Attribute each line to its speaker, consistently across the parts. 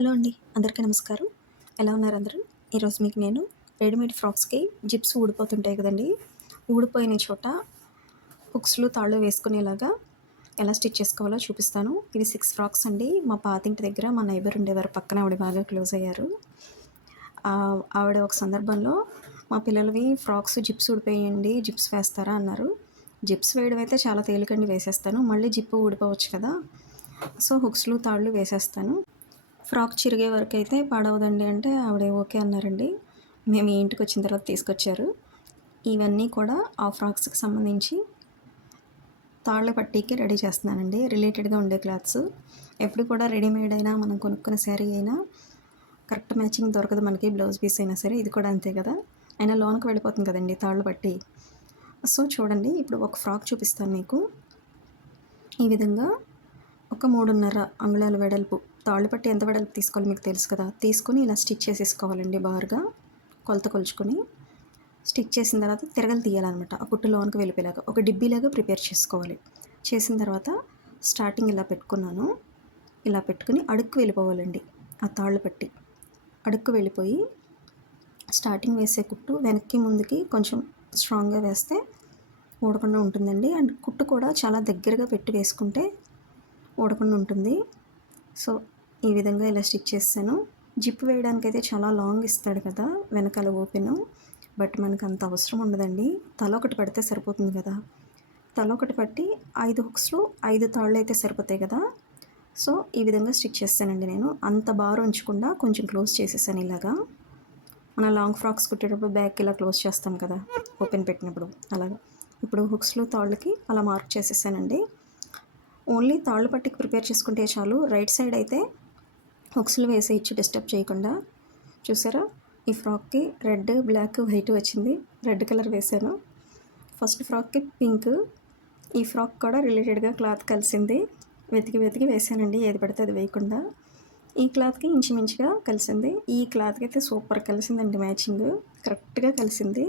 Speaker 1: Hello అండి అందరికీ నమస్కారం. ఎలా ఉన్నారు అందరూ? ఈరోజు మీకు నేను రెడీమేడ్ ఫ్రాక్స్కి జిప్స్ ఊడిపోతుంటాయి కదండి. ఊడిపోయిన చోట హుక్స్లు తాళ్ళు వేసుకునేలాగా ఎలా స్టిచ్ చేసుకోవాలో చూపిస్తాను. ఇవి సిక్స్ ఫ్రాక్స్ అండి. మా పాతింటి దగ్గర మా నైబర్ ఉండేవారు పక్కన ఆవిడ బాగా క్లోజ్ అయ్యారు. ఆవిడ ఒక సందర్భంలో మా పిల్లలవి ఫ్రాక్స్ జిప్స్ ఊడిపోయండి జిప్స్ వేస్తారా? అన్నారు. జిప్స్ వేయడం అయితే చాలా తేలికండి వేసేస్తాను. మళ్ళీ జిప్పు ఊడిపోవచ్చు కదా. సో హుక్స్లు తాళ్ళు వేసేస్తాను. ఫ్రాక్ చిరిగే వరకు అయితే పాడవదండి అంటే ఆవిడ ఓకే అన్నారండి. మేము ఇంటికి వచ్చిన తర్వాత తీసుకొచ్చారు. ఇవన్నీ కూడా ఆ ఫ్రాక్స్కి సంబంధించి తాళ్ళ పట్టీకి రెడీ చేస్తున్నానండి. రిలేటెడ్గా ఉండే క్లాత్స్. ఎప్పుడు కూడా రెడీమేడ్ అయినా మనం కొనుక్కున్న శారీ అయినా కరెక్ట్ మ్యాచింగ్ దొరకదు మనకి బ్లౌజ్ పీస్ అయినా సరే ఇది కూడా అంతే కదా. అయినా లోన్కి వెళ్ళిపోతుంది కదండి తాళ్ళు పట్టి. సో చూడండి ఇప్పుడు ఒక ఫ్రాక్ చూపిస్తాను మీకు. ఈ విధంగా ఒక మూడున్నర అంగుళాల వెడల్పు. తాళ్ళు పట్టి ఎంత వెడల్పు తీసుకోవాలి మీకు తెలుసు కదా? తీసుకొని ఇలా స్టిచ్ చేసేసుకోవాలండి బారుగా. కొలత కొలుచుకొని స్టిచ్ చేసిన తర్వాత తిరగలు తీయాలన్నమాట. ఆ కుట్టు లోనికి వెళ్ళిపోయేలాగా. ఒక డిబ్బీలాగా ప్రిపేర్ చేసుకోవాలి. చేసిన తర్వాత స్టార్టింగ్ ఇలా పెట్టుకున్నాను. ఇలా పెట్టుకుని అడుక్కు వెళ్ళిపోవాలండి ఆ తాళ్ళు పట్టి. అడుక్కు వెళ్ళిపోయి స్టార్టింగ్ వేసే కుట్టు వెనక్కి ముందుకి కొంచెం స్ట్రాంగ్గా వేస్తే ఊడకుండా ఉంటుందండి. అండ్ కుట్టు కూడా చాలా దగ్గరగా పెట్టి వేసుకుంటే ఊడకుండా ఉంటుంది. సో ఈ విధంగా ఇలా స్టిచ్ చేస్తాను. జిప్ వేయడానికి అయితే చాలా లాంగ్ ఇస్తాడు కదా వెనకాల ఓపెన్. బట్ మనకు అంత అవసరం ఉండదండి. తల ఒకటి పడితే సరిపోతుంది కదా. తల ఒకటి పట్టి ఐదు హుక్స్లో ఐదు తాళ్ళు అయితే సరిపోతాయి కదా. సో ఈ విధంగా స్టిచ్ చేస్తానండి నేను. అంత బారు ఉంచకుండా కొంచెం క్లోజ్ చేసేసాను ఇలాగా. మన లాంగ్ ఫ్రాక్స్ కుట్టేటప్పుడు బ్యాక్ ఇలా క్లోజ్ చేస్తాం కదా ఓపెన్ పెట్టినప్పుడు. అలాగా. ఇప్పుడు హుక్స్లో తాళ్ళకి అలా మార్క్ చేసేసానండి. ఓన్లీ తాళ్ళు పట్టికి ప్రిపేర్ చేసుకుంటే చాలు. రైట్ సైడ్ అయితే హుక్స్లు వేసేయచ్చు డిస్టర్బ్ చేయకుండా చూసారా? ఈ ఫ్రాక్కి రెడ్ బ్లాక్ వైట్ వచ్చింది. రెడ్ కలర్ వేసాను ఫస్ట్ ఫ్రాక్కి పింక్. ఈ ఫ్రాక్ కూడా రిలేటెడ్గా క్లాత్ కలిసింది. వెతికి వెతికి వేసానండి ఏది పడితే అది వేయకుండా. ఈ క్లాత్కి ఇంచుమించుగా కలిసింది. ఈ క్లాత్కి అయితే సూపర్ కలిసిందండి మ్యాచింగ్. కరెక్ట్గా కలిసింది.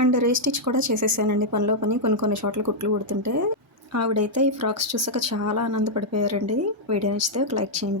Speaker 1: అండ్ రీస్టిచ్ కూడా చేసేసానండి పనిలో పని. కొన్ని కొన్ని చోట్ల కుట్లు కుడుతుంటే. ఆవిడైతే ఈ ఫ్రాక్స్ చూసాక చాలా ఆనందపడిపోయారండి. వీడియో నచ్చితే ఒక లైక్ చేయండి.